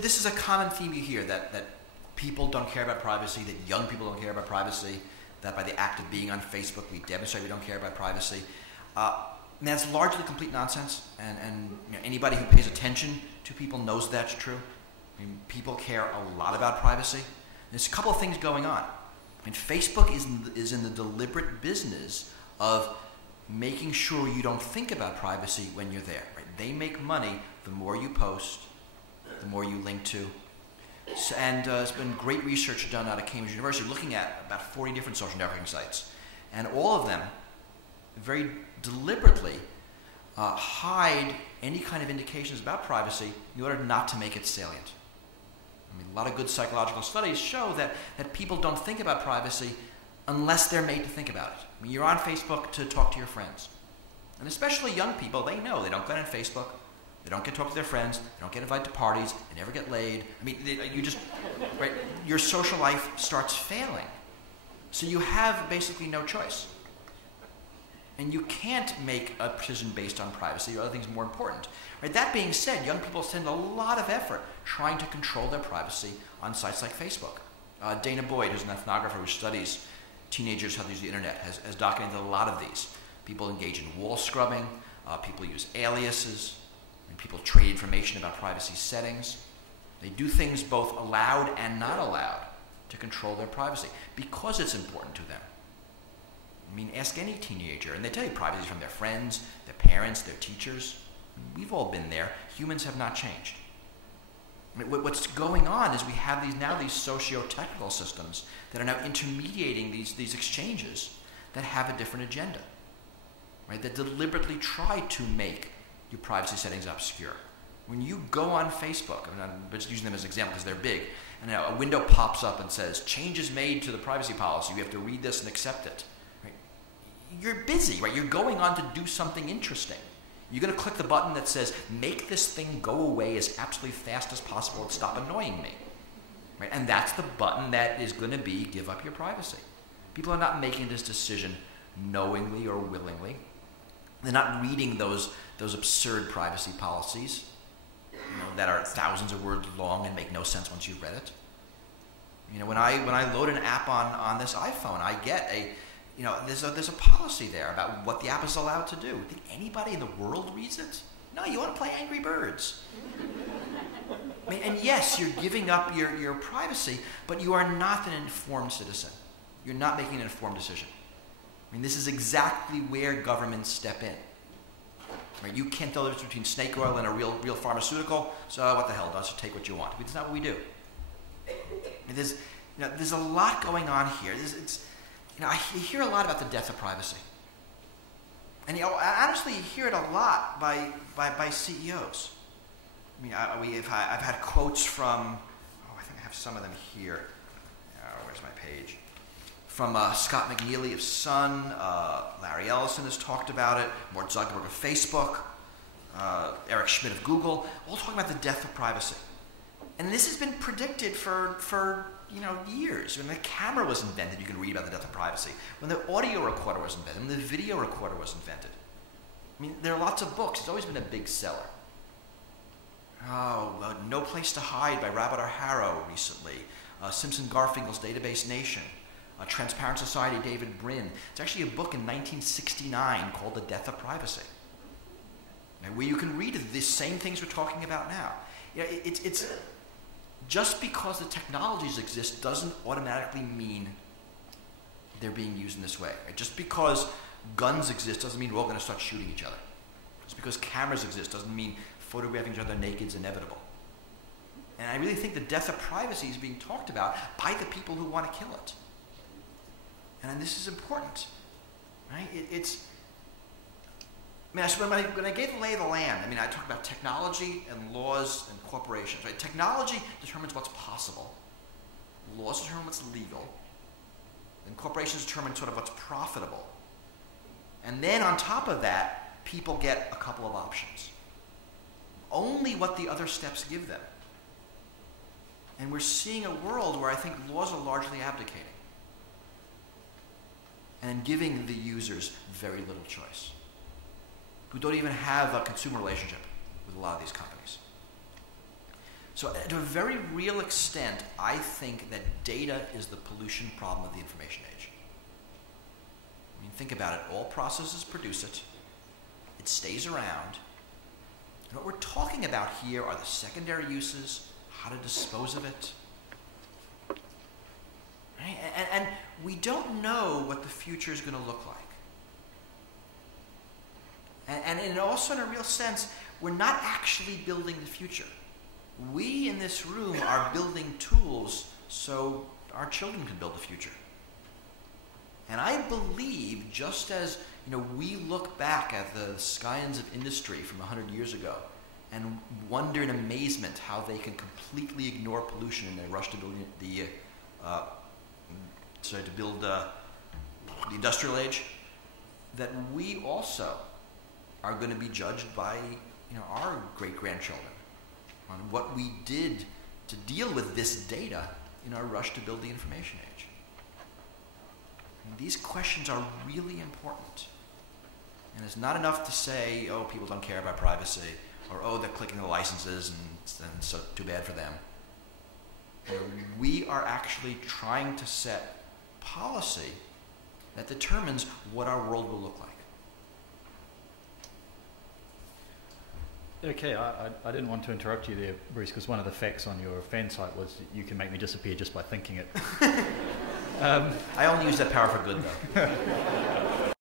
this is a common theme you hear, that people don't care about privacy, that young people don't care about privacy, that by the act of being on Facebook we demonstrate we don't care about privacy. And that's largely complete nonsense, and you know, anybody who pays attention to people knows that's true. I mean, people care a lot about privacy. There's a couple of things going on. I mean, Facebook is in the deliberate business of making sure you don't think about privacy when you're there. Right? They make money the more you post, the more you link to. So, and there's been great research done out of Cambridge University looking at about 40 different social networking sites. And all of them very deliberately hide any kind of indications about privacy in order not to make it salient. I mean, a lot of good psychological studies show that people don't think about privacy unless they're made to think about it. I mean, you're on Facebook to talk to your friends. And especially young people, they know they don't go on Facebook, they don't get to talk to their friends, they don't get invited to parties, they never get laid. I mean, right, your social life starts failing. So you have basically no choice. And you can't make a decision based on privacy or other things more important. Right? That being said, young people spend a lot of effort trying to control their privacy on sites like Facebook. Dana Boyd, who's an ethnographer who studies teenagers how to use the internet, has documented a lot of these. People engage in wall scrubbing, people use aliases, and people trade information about privacy settings. They do things both allowed and not allowed to control their privacy because it's important to them. I mean, ask any teenager, and they tell you privacy is from their friends, their parents, their teachers. We've all been there. Humans have not changed. I mean, what's going on is we have these socio-technical systems that are now intermediating these exchanges that have a different agenda, right? That deliberately try to make your privacy settings obscure. When you go on Facebook, I mean, I'm just using them as an example because they're big, and now a window pops up and says, changes made to the privacy policy. You have to read this and accept it. You're busy, right? You're going on to do something interesting. You're going to click the button that says, make this thing go away as absolutely fast as possible and stop annoying me. Right? And that's the button that is going to be give up your privacy. People are not making this decision knowingly or willingly. They're not reading those absurd privacy policies, you know, that are thousands of words long and make no sense once you've read it. You know, when I load an app on this iPhone, I get you know, there's a policy there about what the app is allowed to do. Think anybody in the world reads it? No, you want to play Angry Birds. I mean, and yes, you're giving up your privacy, but you are not an informed citizen. You're not making an informed decision. I mean, this is exactly where governments step in. Right? You can't tell the difference between snake oil and a real pharmaceutical, so what the hell, just take what you want. That's not what we do. I mean, there's a lot going on here. You know, you hear a lot about the death of privacy. And you know, honestly, you hear it a lot by CEOs. I mean, I've had quotes from, I think I have some of them here. Where's my page? From Scott McNealy of Sun, Larry Ellison has talked about it, Mark Zuckerberg of Facebook, Eric Schmidt of Google, all talking about the death of privacy. And this has been predicted for you know, years. When the camera was invented, you can read about the death of privacy. When the audio recorder was invented, when the video recorder was invented. I mean, there are lots of books. It's always been a big seller. No Place to Hide by Robert R. Harrow recently. Simpson Garfinkel's Database Nation. Transparent Society, David Brin. It's actually a book in 1969 called The Death of Privacy, where you can read the same things we're talking about now. You know, it's just because the technologies exist doesn't automatically mean they're being used in this way. Right? Just because guns exist doesn't mean we're all going to start shooting each other. Just because cameras exist doesn't mean photographing each other naked is inevitable. And I really think the death of privacy is being talked about by the people who want to kill it. And this is important. Right? When I gave the lay of the land, I mean, I talked about technology and laws and corporations. Right? Technology determines what's possible. Laws determine what's legal. And corporations determine sort of what's profitable. And then on top of that, people get a couple of options. Only what the other steps give them. And we're seeing a world where I think laws are largely abdicating and giving the users very little choice, who don't even have a consumer relationship with a lot of these companies. So to a very real extent, I think that data is the pollution problem of the information age. I mean, think about it. All processes produce it. It stays around. And what we're talking about here are the secondary uses, how to dispose of it. Right? And we don't know what the future is going to look like. And also in a real sense, we're not actually building the future. We in this room are building tools so our children can build the future. And I believe, just as we look back at the scions of industry from 100 years ago and wonder in amazement how they can completely ignore pollution in their rush to build the industrial age, that we also are going to be judged by our great-grandchildren on what we did to deal with this data in our rush to build the information age. And these questions are really important. And it's not enough to say, oh, people don't care about privacy, or oh, they're clicking the licenses and so too bad for them. We are actually trying to set policy that determines what our world will look like. Okay, I didn't want to interrupt you there, Bruce, because one of the facts on your fan site was that you can make me disappear just by thinking it. I only use that power for good, though.